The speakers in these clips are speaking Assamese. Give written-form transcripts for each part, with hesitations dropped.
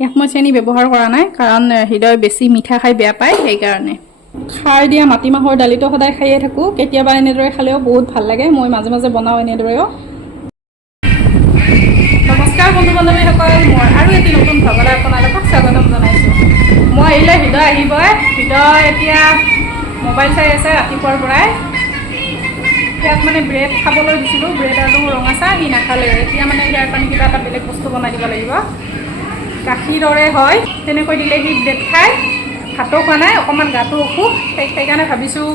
ইয়াক মই চেনি ব্যৱহাৰ কৰা নাই কাৰণ হৃদয় বেছি মিঠা খাই বেয়া পায় সেইকাৰণে। খাৰ দিয়া মাটিমাহৰ দালিটো সদায় খাইয়ে থাকোঁ, কেতিয়াবা এনেদৰে খালেও বহুত ভাল লাগে। মই মাজে মাজে বনাওঁ এনেদৰেও। নমস্কাৰ বন্ধু বান্ধৱীসকল, মই আৰু এটি নতুন ভ্লগলৈ আপোনালোকক স্বাগতম জনাইছোঁ। মই আহিলে হৃদয় আহিবই। হৃদয় এতিয়া মোবাইল চাই আছে ৰাতিপুৱাৰ পৰাই। ইয়াক মানে ব্ৰেড খাবলৈ দিছিলোঁ, ব্ৰেড আৰু ৰঙা চাহ সি নাখালে। এতিয়া মানে ইয়াৰ কাৰণে কিবা এটা বেলেগ বস্তু বনাই দিব লাগিব। গাখীৰৰে হয়, তেনেকৈ দিলে সি ব্ৰেড খায়। ভাতো খোৱা নাই, অকণমান গাটো অসুখ, সেইকাৰণে ভাবিছোঁ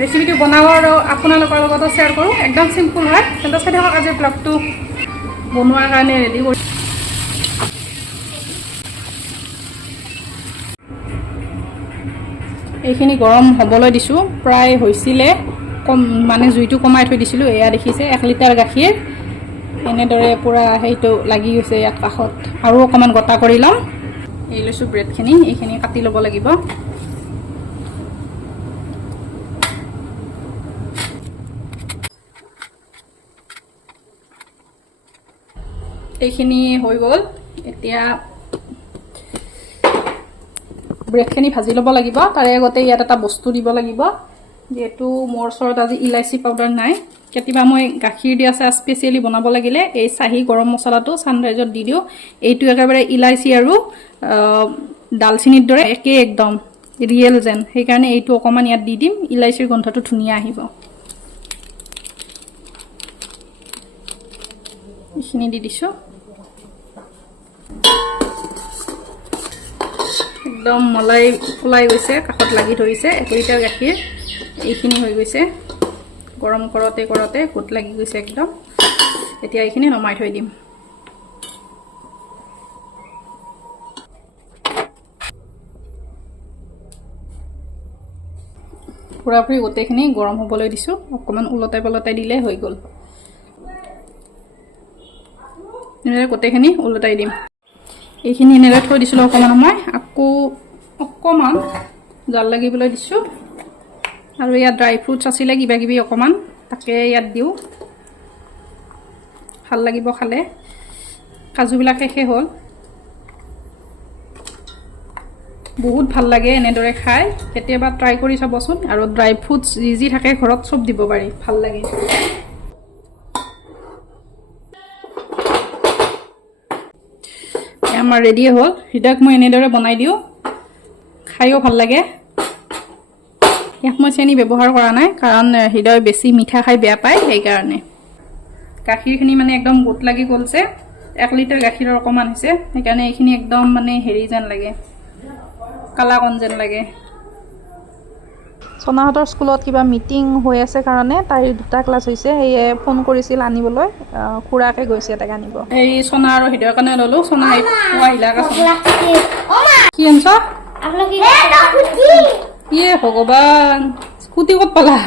ৰেচিপিটো বনাওঁ আৰু আপোনালোকৰ লগতো শ্বেয়াৰ কৰোঁ। একদম চিম্পুল হয়, তেন্তে চাই থাকক আজি ব্লগটো বনোৱাৰ কাৰণে ৰেডি কৰি। এইখিনি গৰম হ'বলৈ দিছোঁ, প্ৰায় হৈছিলে, মানে জুইটো কমাই থৈ দিছিলোঁ। এয়া দেখিছে 1 লিটাৰ গাখীৰ এনেদৰে পূৰা সেইটো লাগি গৈছে ইয়াত কাষত। আৰু অকণমান গোটা কৰি ল'ম। এই লৈছোঁ ব্ৰেডখিনি, এইখিনি কাটি ল'ব লাগিব। এইখিনি হৈ গ'ল। এতিয়া ব্ৰেডখিনি ভাজি ল'ব লাগিব। তাৰে আগতে ইয়াত এটা বস্তু দিব লাগিব, যিহেতু মোৰ ওচৰত আজি ইলাচি পাউডাৰ নাই। কেতিয়াবা মই গাখীৰ দিয়া চাহ স্পেচিয়েলি বনাব লাগিলে এই চাহী গৰম মছলাটো ছানৰাইজত দি দিওঁ। এইটো একেবাৰে ইলাচি আৰু ডালচেনিৰ দৰে একেই, একদম ৰিয়েল যেন। সেইকাৰণে এইটো অকণমান ইয়াত দি দিম, ইলাচিৰ গোন্ধটো ধুনীয়া আহিব। এইখিনি দি দিছোঁ। একদম মলাই ওলাই গৈছে, কাষত লাগি ধৰিছে। 1 লিটাৰ গাখীৰ এইখিনি হৈ গৈছে। গৰম কৰোঁতে কৰোঁতে গোট লাগি গৈছে একদম। এতিয়া এইখিনি নমাই থৈ দিম। পুৰাপুৰি গোটেইখিনি গৰম হ'বলৈ দিছোঁ। অকণমান ওলটাই পলটাই দিলে হৈ গ'ল। এনেদৰে গোটেইখিনি ওলটাই দিম। এইখিনি এনেদৰে থৈ দিছিলোঁ অকণমান সময়, আকৌ অকণমান জাল লাগিবলৈ দিছোঁ। আৰু ইয়াত ড্ৰাই ফ্ৰুটছ আছিলে কিবা কিবি অকণমান, তাকে ইয়াত দিওঁ, ভাল লাগিব খালে। কাজুবিলাক শেষে হ'ল। বহুত ভাল লাগে এনেদৰে খাই, কেতিয়াবা ট্ৰাই কৰি চাবচোন। আৰু ড্ৰাই ফ্ৰুটছ যি থাকে ঘৰত চব দিব পাৰি, ভাল লাগে। আমাৰ ৰেডি হ'ল। হৃদয়ক মই এনেদৰে বনাই দিওঁ, খায়ো ভাল লাগে। ইয়াক মই চেনি ব্যৱহাৰ কৰা নাই কাৰণ হৃদয় বেছি মিঠা খাই বেয়া পায় সেইকাৰণে। গাখীৰখিনি মানে একদম গোট লাগি গ'লছে। 1 লিটাৰ গাখীৰৰ অকণমান হৈছে, সেইকাৰণে এইখিনি একদম মানে হেৰি যেন লাগে, কালাকণ যেন লাগে। সোনাহঁতৰ স্কুলত কিবা মিটিং হৈ আছে কাৰণে তাইৰ 2টা ক্লাছ হৈছে, সেয়ে ফোন কৰিছিল আনিবলৈ। খুৰাকে গৈছে তাক আনিব। এই সোনা আৰু হৃদয়ৰ কাৰণে ল'লোঁ। সোনা কি আনছ? ইয়ে ভগৱান, স্কুটি ক'ত পালা?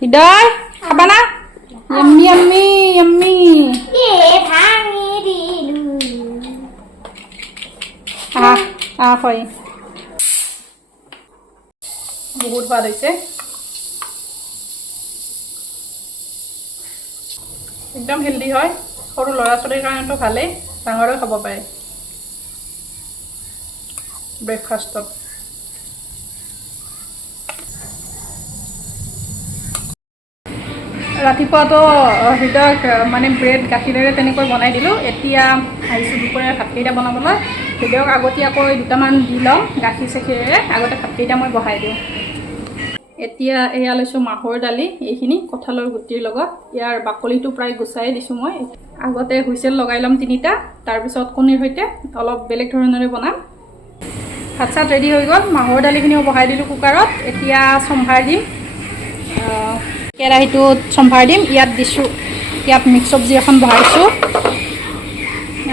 হৃদয় খাবা না? Yummy yummy yummy. হয়, বহুত সোৱাদ হৈছে। একদম হেল্ডি হয়, সৰু ল'ৰা ছোৱালীৰ কাৰণেতো ভালেই, ডাঙৰেও খাব পাৰে ব্ৰেকফাষ্টত। ৰাতিপুৱাতো হৃদয়ক মানে ব্ৰেড গাখীৰেৰে তেনেকৈ বনাই দিলোঁ। এতিয়া আহিছোঁ দুপৰীয়া ভাতকেইটা বনাবলৈ। হৃদয়ক আগতীয়াকৈ 2টামান দি ল'ম গাখীৰ চাখীৰেৰে, আগতে ভাতকেইটা মই বহাই দিওঁ। এতিয়া এয়া লৈছোঁ মাহৰ দালি, এইখিনি কঁঠালৰ গুটিৰ লগত। ইয়াৰ বাকলিটো প্ৰায় গুচাই দিছোঁ মই। আগতে হুইচেল লগাই ল'ম 3টা, তাৰপিছত কণীৰ সৈতে অলপ বেলেগ ধৰণেৰে বনাম। ভাত চাত ৰেডি হৈ গ'ল। মাহৰ দালিখিনিও বহাই দিলোঁ কুকাৰত। এতিয়া চম্ভাৰ দিম, কেৰাহীটোত চম্ভাৰ দিম। ইয়াত দিছোঁ, ইয়াত মিক্স চব্জি এখন বহাইছোঁ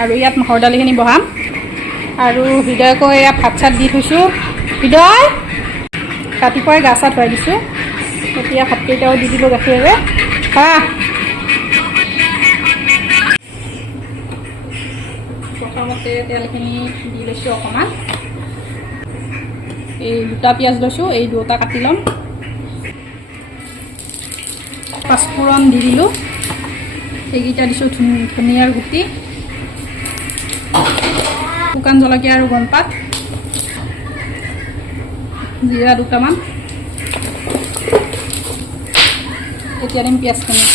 আৰু ইয়াত মাহৰ দালিখিনি বহাম। আৰু হৃদয়কো এয়া ভাত চাত দি থৈছোঁ। হৃদয় ৰাতিপুৱাই গা চা ধুৱাই দিছোঁ। এতিয়া ভাতকেইটাও দি দিলোঁ গাখীৰেৰে। প্ৰথমতে তেলখিনি দি লৈছোঁ অকণমান। এই 2টা পিঁয়াজ লৈছোঁ, এই 2টা কাটি ল'ম। পাঁচফোৰণ দি দিলোঁ। এইকেইটা দিছোঁ ধনিয়াৰ গুটি, শুকান জলকীয়া আৰু গণপাত, জিৰা দুটামান, এতিয়া দিম পিঁয়াজখিনি।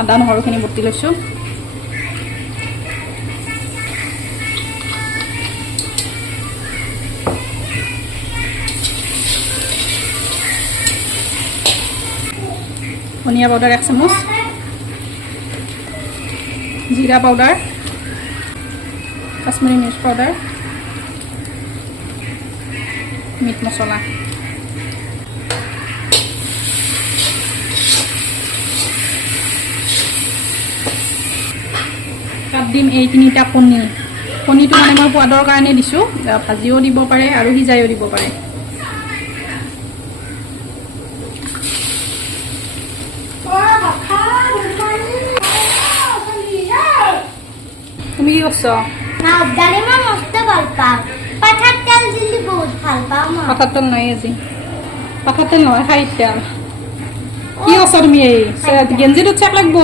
আদা নহৰুখিনি বটি লৈছোঁ। ধনিয়া পাউডাৰ 1 চামুচ, জিৰা পাউডাৰ, কাশ্মীৰী মিৰ্চ পাউডাৰ, মিট মছলা। তাত দিম এই 3টা কণী। কণীটো মানে মই সোৱাদৰ কাৰণে দিছোঁ, ভাজিও দিব পাৰে আৰু সিজাইও দিব পাৰে। তুমি কি করছ? পাঠার তেল নাই আজি, পাঠার তেল নহয় খাই তেল। কি করছ তুমি? এই গেঞ্জিটোত চেক লাগবো।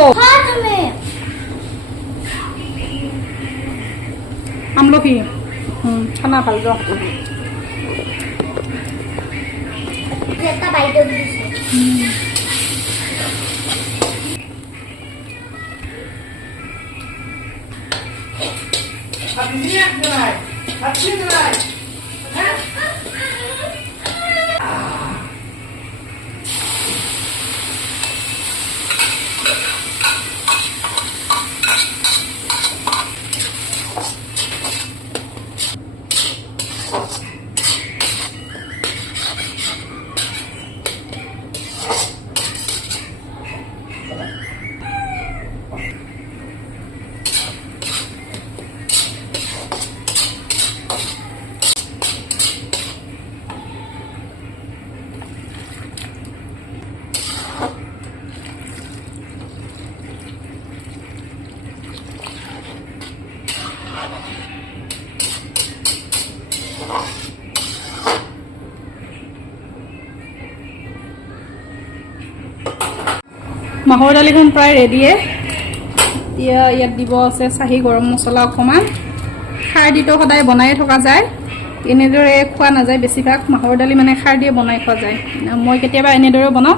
আমলখি খানা ভাল যোৱা। মাহৰ দালিখন প্ৰায় ৰেডিয়ে। এতিয়া ইয়াত দিব আছে চাহী গৰম মছলা অকণমান। খাৰ দিটো সদায় বনাই থকা যায়, এনেদৰে খোৱা নাযায় বেছিভাগ। মাহৰ দালি মানে খাৰ দিয়ে বনাই খোৱা যায়, মই কেতিয়াবা এনেদৰে বনাওঁ।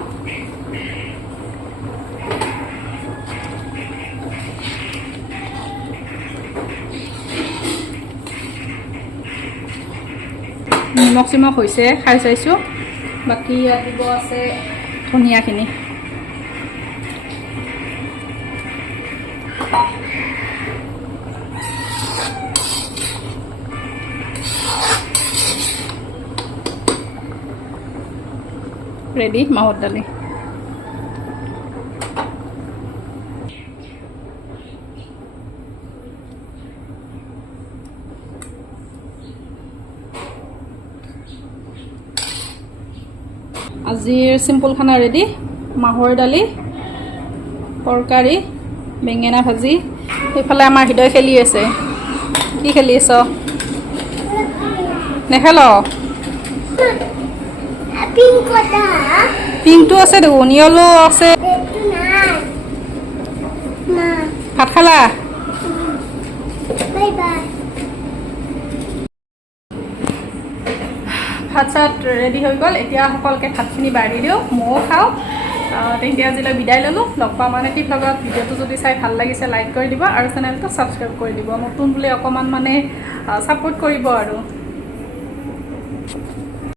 নিমখ চিমখ হৈছে, খাই চাইছোঁ। বাকী ইয়াত দিব আছে ধনিয়াখিনি। ৰেডি মাহৰ দালি। আজিৰ চিম্পল খানা ৰেডি। মাহৰ দালি, তৰকাৰী, বেঙেনা ভাজি। এইফালে আমাৰ হৃদয় খেলি আছে। কি খেলি আছ? নেখেল? পিংকটো আছে দেখোন, য়েলো আছে। ভাত খালা? ভাত চাত ৰেডি হৈ গ'ল। এতিয়া সকলোকে ভাতখিনি বাঢ়ি দিওঁ, ময়ো খাওঁ। তেতিয়া আজিলৈ বিদায় ল'লোঁ। লগ পাম মানে কি লগত। ভিডিঅ'টো যদি চাই ভাল লাগিছে লাইক কৰি দিব আৰু চেনেলটো ছাবস্ক্ৰাইব কৰি দিব। নতুন বুলি অকণমান মানে ছাপোৰ্ট কৰিব আৰু।